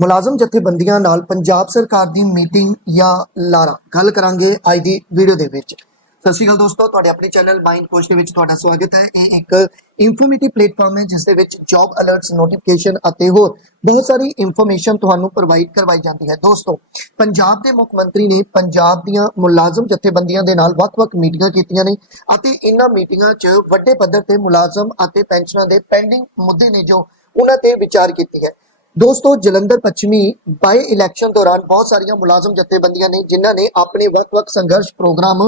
ਮੁਲਾਜ਼ਮ ਜਥੇਬੰਦੀਆਂ ਨਾਲ ਪੰਜਾਬ ਸਰਕਾਰ ਦੀ ਮੀਟਿੰਗ ਜਾਂ ਲਾਰਾ। ਗੱਲ ਕਰਾਂਗੇ ਅੱਜ ਦੀ ਵੀਡੀਓ ਦੇ ਵਿੱਚ। ਸਤਿ ਸ਼੍ਰੀ ਅਕਾਲ ਦੋਸਤੋ, ਤੁਹਾਡੇ ਆਪਣੇ ਚੈਨਲ ਮਾਈਂਡ ਕੋਚ ਦੇ ਵਿੱਚ ਤੁਹਾਡਾ ਸਵਾਗਤ ਹੈ। ਇਹ ਇੱਕ ਇਨਫੋਰਮੇਟਿਵ ਪਲੇਟਫਾਰਮ ਹੈ, ਜਿਸ ਦੇ ਵਿੱਚ ਜੌਬ ਅਲਰਟਸ ਨੋਟੀਫਿਕੇਸ਼ਨ ਅਤੇ ਹੋਰ ਬਹੁਤ ਸਾਰੀ ਇਨਫੋਰਮੇਸ਼ਨ ਤੁਹਾਨੂੰ ਪ੍ਰੋਵਾਈਡ ਕਰਵਾਈ ਜਾਂਦੀ ਹੈ। ਦੋਸਤੋ, ਪੰਜਾਬ ਦੇ ਮੁੱਖ ਮੰਤਰੀ ਨੇ ਪੰਜਾਬ ਦੀਆਂ ਮੁਲਾਜ਼ਮ ਜਥੇਬੰਦੀਆਂ ਦੇ ਨਾਲ ਵੱਖ-ਵੱਖ ਮੀਟਿੰਗਾਂ ਕੀਤੀਆਂ ਨੇ ਅਤੇ ਇਹਨਾਂ ਮੀਟਿੰਗਾਂ 'ਚ ਵੱਡੇ ਪੱਧਰ ਤੇ ਮੁਲਾਜ਼ਮ ਅਤੇ ਪੈਨਸ਼ਨਾਂ ਦੇ ਪੈਂਡਿੰਗ ਮੁੱਦੇ ਨੇ ਜੋ ਉਹਨਾਂ ਤੇ ਵਿਚਾਰ ਕੀਤੀ ਹੈ। ਦੋਸਤੋ, ਜਲੰਧਰ ਪੱਛਮੀ ਬਾਈ ਇਲੈਕਸ਼ਨ ਦੌਰਾਨ ਬਹੁਤ ਸਾਰੀਆਂ ਮੁਲਾਜ਼ਮ ਜਥੇਬੰਦੀਆਂ ਨੇ, ਜਿਨ੍ਹਾਂ ਨੇ ਆਪਣੇ ਵੱਖ-ਵੱਖ ਸੰਘਰਸ਼ ਪ੍ਰੋਗਰਾਮ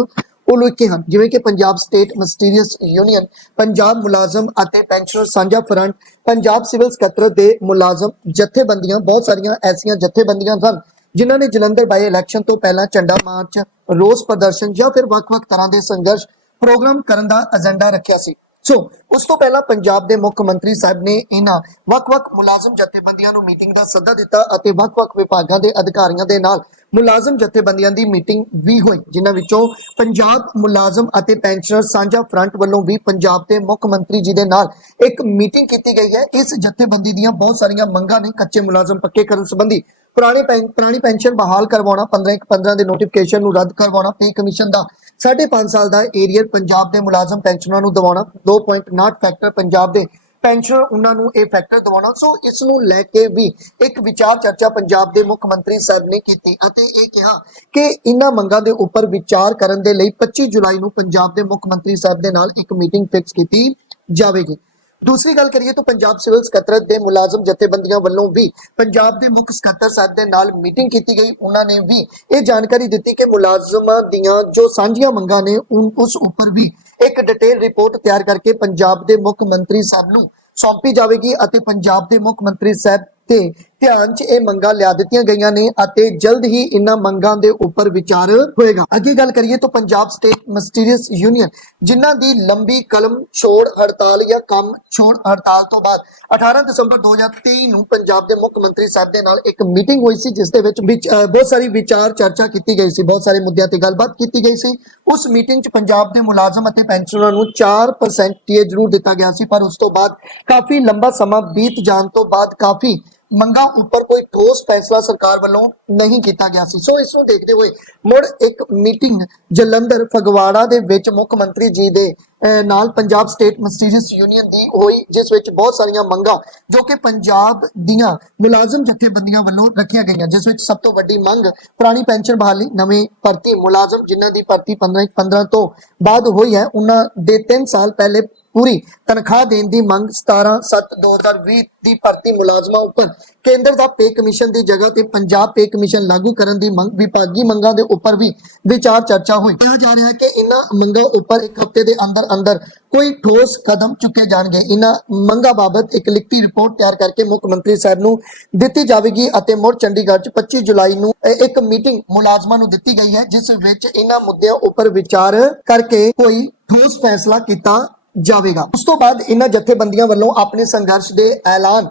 ਉਲੀਕੇ ਹਨ। ਜਿਵੇਂ ਕਿ Punjab state mysterious union Punjab ਮੁਲਾਜ਼ਮ ਅਤੇ ਪੈਨਸ਼ਨਰ ਸਾਂਝਾ ਫਰੰਟ, ਪੰਜਾਬ ਸਿਵਲ ਸਕੱਤਰਤ ਦੇ ਮੁਲਾਜ਼ਮ ਜਥੇਬੰਦੀਆਂ, ਬਹੁਤ ਸਾਰੀਆਂ ਐਸੀਆਂ ਜਥੇਬੰਦੀਆਂ ਹਨ ਜਿਨ੍ਹਾਂ ਨੇ ਜਲੰਧਰ ਬਾਈ ਇਲੈਕਸ਼ਨ ਤੋਂ ਪਹਿਲਾਂ ਝੰਡਾ ਮਾਰਚ, ਰੋਸ ਪ੍ਰਦਰਸ਼ਨ ਜਾਂ ਫਿਰ ਵੱਖ-ਵੱਖ ਤਰ੍ਹਾਂ ਦੇ ਸੰਘਰਸ਼ ਪ੍ਰੋਗਰਾਮ ਕਰਨ ਦਾ ਏਜੰਡਾ ਰੱਖਿਆ ਸੀ। ਸੋ ਉਸ ਤੋਂ ਪਹਿਲਾਂ ਪੰਜਾਬ ਦੇ ਮੁੱਖ ਮੰਤਰੀ ਸਾਹਿਬ ਨੇ ਇਹਨਾਂ ਵੱਖ-ਵੱਖ ਮੁਲਾਜ਼ਮ ਜਥੇਬੰਦੀਆਂ ਨੂੰ ਮੀਟਿੰਗ ਦਾ ਸੱਦਾ ਦਿੱਤਾ ਅਤੇ ਵੱਖ-ਵੱਖ ਵਿਭਾਗਾਂ ਦੇ ਅਧਿਕਾਰੀਆਂ ਦੇ ਨਾਲ ਮੁਲਾਜ਼ਮ ਜਥੇਬੰਦੀਆਂ ਦੀ ਮੀਟਿੰਗ ਵੀ ਹੋਈ, ਜਿਨ੍ਹਾਂ ਵਿੱਚੋਂ ਪੰਜਾਬ ਮੁਲਾਜ਼ਮ ਅਤੇ ਪੈਨਸ਼ਨਰ ਸਾਂਝਾ ਫਰੰਟ ਵੱਲੋਂ ਵੀ ਪੰਜਾਬ ਦੇ ਮੁੱਖ ਮੰਤਰੀ ਜੀ ਦੇ ਨਾਲ ਇੱਕ ਮੀਟਿੰਗ ਕੀਤੀ ਗਈ ਹੈ। ਇਸ ਜਥੇਬੰਦੀ ਦੀਆਂ ਬਹੁਤ ਸਾਰੀਆਂ ਮੰਗਾਂ ਨੇ ਕੱਚੇ ਮੁਲਾਜ਼ਮ ਪੱਕੇ ਕਰਨ ਸੰਬੰਧੀ। ਪੁਰਾਣੀ ਪੁਰਾਣੀ ਪੈਨਸ਼ਨ ਬਹਾਲ ਕਰਵਾਉਣਾ 15 15 ਦੇ ਨੋਟੀਫਿਕੇਸ਼ਨ ਨੂੰ ਰੱਦ ਕਰਵਾਉਣਾ ਪੇ ਕਮਿਸ਼ਨ ਦਾ 5.5 ਸਾਲ ਦਾ ਏਰੀਅਰ ਪੰਜਾਬ ਦੇ ਮੁਲਾਜ਼ਮ ਪੈਨਸ਼ਨਰਾਂ ਨੂੰ ਦਿਵਾਉਣਾ 2.9 ਫੈਕਟਰ ਪੰਜਾਬ ਦੇ ਪੈਨਸ਼ਨਰ ਉਹਨਾਂ ਨੂੰ ਇਹ ਫੈਕਟਰ ਦਿਵਾਉਣਾ। ਸੋ ਇਸ ਨੂੰ ਲੈ ਕੇ ਵੀ ਇੱਕ ਵਿਚਾਰ ਚਰਚਾ ਪੰਜਾਬ ਦੇ ਮੁੱਖ ਮੰਤਰੀ ਸਾਹਿਬ ਨੇ ਕੀਤੀ ਅਤੇ ਇਹ ਕਿਹਾ ਕਿ ਇਹਨਾਂ ਮੰਗਾਂ ਦੇ ਉੱਪਰ ਵਿਚਾਰ ਕਰਨ ਦੇ ਲਈ 25 ਜੁਲਾਈ ਨੂੰ ਪੰਜਾਬ ਦੇ ਮੁੱਖ ਮੰਤਰੀ ਸਾਹਿਬ ਦੇ ਨਾਲ ਇੱਕ ਮੀਟਿੰਗ ਫਿਕਸ ਕੀਤੀ ਜਾਵੇਗੀ। ਦੂਸਰੀ ਗੱਲ ਕਰੀਏ ਤਾਂ ਪੰਜਾਬ ਸਿਵਲ ਸਕੱਤਰਤ ਦੇ ਮੁਲਾਜ਼ਮ ਜਥੇਬੰਦੀਆਂ ਵੱਲੋਂ ਵੀ ਪੰਜਾਬ ਦੇ ਮੁੱਖ ਸਕੱਤਰ ਸਾਹਿਬ ਦੇ ਨਾਲ ਮੀਟਿੰਗ ਕੀਤੀ ਗਈ। ਉਹਨਾਂ ਨੇ ਵੀ ਇਹ ਜਾਣਕਾਰੀ ਦਿੱਤੀ ਕਿ ਮੁਲਾਜ਼ਮਾਂ ਦੀਆਂ ਜੋ ਸਾਂਝੀਆਂ ਮੰਗਾਂ ਨੇ ਉਸ ਉੱਪਰ ਵੀ ਇੱਕ ਡਿਟੇਲ ਰਿਪੋਰਟ ਤਿਆਰ ਕਰਕੇ ਪੰਜਾਬ ਦੇ ਮੁੱਖ ਮੰਤਰੀ ਸਾਹਿਬ ਨੂੰ ਸੌਂਪੀ ਜਾਵੇਗੀ ਅਤੇ ਪੰਜਾਬ ਦੇ ਮੁੱਖ ਮੰਤਰੀ ਸਾਹਿਬ ਤੇ ਧਿਆਨ 'ਚ ਇਹ ਮੰਗਾਂ ਲਿਆ ਦਿੱਤੀਆਂ ਗਈਆਂ ਨੇ ਅਤੇ ਜਲਦ ਹੀ ਇਹਨਾਂ ਮੰਗਾਂ ਦੇ ਉੱਪਰ ਵਿਚਾਰ ਹੋਏਗਾ। ਅੱਗੇ ਗੱਲ ਕਰੀਏ ਤਾਂ ਪੰਜਾਬ ਸਟੇਟ ਮਿਸਟੀਰੀਅਸ ਯੂਨੀਅਨ ਜਿਨ੍ਹਾਂ ਦੀ ਲੰਬੀ ਕਲਮ ਛੋੜ ਹੜਤਾਲ ਜਾਂ ਕੰਮ ਛੋੜ ਹੜਤਾਲ ਤੋਂ ਬਾਅਦ 18 ਦਸੰਬਰ 2023 ਨੂੰ ਪੰਜਾਬ ਦੇ ਮੁੱਖ ਮੰਤਰੀ ਸਾਹਿਬ ਦੇ ਨਾਲ ਇੱਕ ਮੀਟਿੰਗ ਹੋਈ ਸੀ, ਜਿਸ ਦੇ ਵਿੱਚ ਬਹੁਤ ਸਾਰੀ ਵਿਚਾਰ ਚਰਚਾ ਕੀਤੀ ਗਈ ਸੀ, ਬਹੁਤ ਸਾਰੇ ਮੁੱਦਿਆਂ ਤੇ ਗੱਲਬਾਤ ਕੀਤੀ ਗਈ ਸੀ। ਉਸ ਮੀਟਿੰਗ 'ਚ ਪੰਜਾਬ ਦੇ ਮੁਲਾਜ਼ਮ ਅਤੇ ਪੈਨਸ਼ਨਰਾਂ ਨੂੰ 4% ਟੀਏ ਜ਼ਰੂਰ ਦਿੱਤਾ ਗਿਆ ਸੀ, ਪਰ ਉਸ ਤੋਂ ਬਾਅਦ ਕਾਫੀ ਲੰਬਾ ਸਮਾਂ ਬੀਤ ਜਾਣ ਤੋਂ ਬਾਅਦ ਕਾਫੀ ਮੰਗਾਂ ਉੱਪਰ ਕੋਈ ਠੋਸ ਫੈਸਲਾ ਸਰਕਾਰ ਵੱਲੋਂ ਨਹੀਂ ਕੀਤਾ ਗਿਆ ਸੀ। ਸੋ ਇਸ ਨੂੰ ਦੇਖਦੇ ਹੋਏ ਮੁੜ ਇੱਕ ਮੀਟਿੰਗ ਜਲੰਧਰ ਫਗਵਾੜਾ ਦੇ ਵਿੱਚ ਮੁੱਖ ਮੰਤਰੀ ਜੀ ਦੇ ਨਾਲ ਪੰਜਾਬ ਸਟੇਟ ਮਿਸਟੀਰੀਅਸ ਯੂਨੀਅਨ ਦੀ ਹੋਈ, ਜਿਸ ਵਿੱਚ ਬਹੁਤ ਸਾਰੀਆਂ ਮੰਗਾਂ, ਜੋ ਕਿ ਪੰਜਾਬ ਦੀਆਂ ਮੁਲਾਜ਼ਮ ਜਥੇਬੰਦੀਆਂ ਵੱਲੋਂ ਰੱਖੀਆਂ ਗਈਆਂ, ਜਿਸ ਵਿੱਚ ਸਭ ਤੋਂ ਵੱਡੀ ਮੰਗ ਪੁਰਾਣੀ ਪੈਨਸ਼ਨ ਬਹਾਲੀ, ਨਵੇਂ ਭਰਤੀ ਮੁਲਾਜ਼ਮ, ਜਿਨ੍ਹਾਂ ਦੀ ਭਰਤੀ 15 15 ਤੋਂ ਬਾਅਦ ਹੋਈ ਹੈ, ਉਹਨਾਂ ਦੇ 3 ਸਾਲ ਪਹਿਲੇ ਪੂਰੀ ਤਨਖਾਹ ਦੇਣ ਦੀ ਮੰਗ 17 7 2020 ਦੀ ਭਰਤੀ ਮੁਲਾਜ਼ਮਾਂ ਉੱਪਰ। ਕੇਂਦਰ ਦਾ ਪੇ ਕਮਿਸ਼ਨ ਦੀ ਜਗ੍ਹਾ ਤੇ ਪੰਜਾਬ ਪੇ ਕਮਿਸ਼ਨ ਲਾਗੂ ਕਰਨ ਦੀ ਮੰਗ, ਵਿਭਾਗੀ ਮੰਗਾਂ ਦੇ ਉੱਪਰ ਵੀ ਵਿਚਾਰ ਚਰਚਾ ਹੋਈ। ਕਿਹਾ ਜਾ ਰਿਹਾ ਹੈ ਕਿ ਇਹਨਾਂ ਮੰਗਾਂ ਉੱਪਰ ਇੱਕ ਹਫ਼ਤੇ ਦੇ ਅੰਦਰ ਅੰਦਰ ਕੋਈ ਠੋਸ ਕਦਮ ਚੁੱਕੇ ਜਾਣਗੇ। ਇਹਨਾਂ ਮੰਗਾਂ ਬਾਬਤ ਇੱਕ ਲਿਖਤੀ ਰਿਪੋਰਟ ਤਿਆਰ ਕਰਕੇ ਮੁੱਖ ਮੰਤਰੀ ਸਾਹਿਬ ਨੂੰ ਦਿੱਤੀ ਜਾਵੇਗੀ ਅਤੇ ਮੁੜ ਚੰਡੀਗੜ੍ਹ 'ਚ 25 ਜੁਲਾਈ ਨੂੰ ਇੱਕ ਮੀਟਿੰਗ ਮੁਲਾਜ਼ਮਾਂ ਨੂੰ ਦਿੱਤੀ ਗਈ ਹੈ, ਜਿਸ ਵਿੱਚ ਇਹਨਾਂ ਮੁੱਦਿਆਂ ਉੱਪਰ ਵਿਚਾਰ ਕਰਕੇ ਕੋਈ ਠੋਸ ਫੈਸਲਾ ਕੀਤਾ ਜਾਵੇਗਾ। ਉਸ ਤੋਂ ਬਾਅਦ ਇਹਨਾਂ ਜਥੇਬੰਦੀਆਂ ਵੱਲੋਂ ਆਪਣੇ ਸੰਘਰਸ਼ ਦੇ ਐਲਾਨ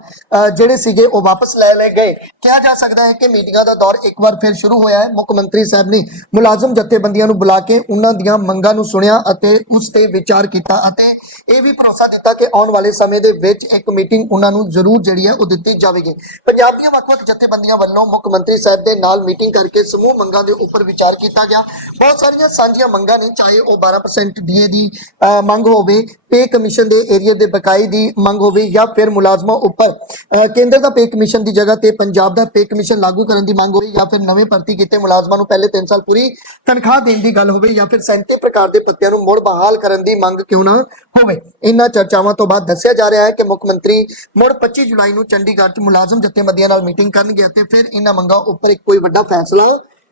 ਜਿਹੜੇ ਸੀਗੇ ਉਹ ਵਾਪਸ ਲੈ ਲਏ ਗਏ। ਕਿਹਾ ਜਾ ਸਕਦਾ ਹੈ ਕਿ ਮੀਟਿੰਗਾਂ ਦਾ ਦੌਰ ਇੱਕ ਵਾਰ ਫਿਰ ਸ਼ੁਰੂ ਹੋਇਆ ਹੈ। ਮੁੱਖ ਮੰਤਰੀ ਸਾਹਿਬ ਨੇ ਮੁਲਾਜ਼ਮ ਜਥੇਬੰਦੀਆਂ ਨੂੰ ਬੁਲਾ ਕੇ ਉਹਨਾਂ ਦੀਆਂ ਮੰਗਾਂ ਨੂੰ ਸੁਣਿਆ ਅਤੇ ਉਸ ਤੇ ਵਿਚਾਰ ਕੀਤਾ ਅਤੇ ਇਹ ਵੀ ਭਰੋਸਾ ਦਿੱਤਾ ਕਿ ਆਉਣ ਵਾਲੇ ਸਮੇਂ ਦੇ ਵਿੱਚ ਇੱਕ ਮੀਟਿੰਗ ਉਹਨਾਂ ਨੂੰ ਜ਼ਰੂਰ ਜਿਹੜੀ ਹੈ ਉਹ ਦਿੱਤੀ ਜਾਵੇਗੀ। ਪੰਜਾਬ ਦੀਆਂ ਵੱਖ-ਵੱਖ ਜਥੇਬੰਦੀਆਂ ਵੱਲੋਂ ਮੁੱਖ ਮੰਤਰੀ ਸਾਹਿਬ ਦੇ ਨਾਲ ਮੀਟਿੰਗ ਕਰਕੇ ਸਮੂਹ ਮੰਗਾਂ ਦੇ ਉੱਪਰ ਵਿਚਾਰ ਕੀਤਾ ਗਿਆ। ਬਹੁਤ ਸਾਰੀਆਂ ਸਾਂਝੀਆਂ ਮੰਗਾਂ ਨੇ ਚਾਹੇ ਉਹ 12% ਡੀਏ ਦੀ ਅ, ਮੰਗ ਹੋਵੇ ਪੇ ਕਮਿਸ਼ਨ ਦੇ ਏਰੀਆ ਦੇ ਬਕਾਈ ਦੀ ਮੰਗ ਹੋਵੇ ਜਾਂ ਫਿਰ ਮੁਲਾਜ਼ਮਾਂ ਉੱਪਰ ਕੇਂਦਰ ਦਾ ਪੇ ਕਮਿਸ਼ਨ ਦੀ ਜਗ੍ਹਾ ਤੇ ਪੰਜਾਬ ਦਾ ਪੇ ਕਮਿਸ਼ਨ ਲਾਗੂ ਕਰਨ ਦੀ ਮੰਗ ਹੋਵੇ ਜਾਂ ਫਿਰ ਨਵੇਂ ਭਰਤੀ ਕੀਤੇ ਮੁਲਾਜ਼ਮਾਂ ਨੂੰ ਪਹਿਲੇ 3 ਸਾਲ ਪੂਰੀ ਤਨਖਾਹ ਦੇਣ ਦੀ ਗੱਲ ਹੋਵੇ ਜਾਂ ਫਿਰ 37 ਪ੍ਰਕਾਰ ਦੇ ਪੱਤਿਆਂ ਨੂੰ ਮੁੜ ਬਹਾਲ ਕਰਨ ਦੀ ਮੰਗ ਕਿਉਂ ਨਾ ਹੋਵੇ। ਇਹਨਾਂ ਚਰਚਾਵਾਂ ਤੋਂ ਬਾਅਦ ਦੱਸਿਆ ਜਾ ਰਿਹਾ ਹੈ ਕਿ ਮੁੱਖ ਮੰਤਰੀ ਮੁੜ 25 ਜੁਲਾਈ ਨੂੰ ਚੰਡੀਗੜ੍ਹ 'ਚ ਮੁਲਾਜ਼ਮ ਜਥੇਬੰਦੀਆਂ ਨਾਲ ਮੀਟਿੰਗ ਕਰਨਗੇ ਅਤੇ ਫਿਰ ਇਹਨਾਂ ਮੰਗਾਂ ਉੱਪਰ ਇੱਕ ਕੋਈ ਵੱਡਾ ਫੈਸਲਾ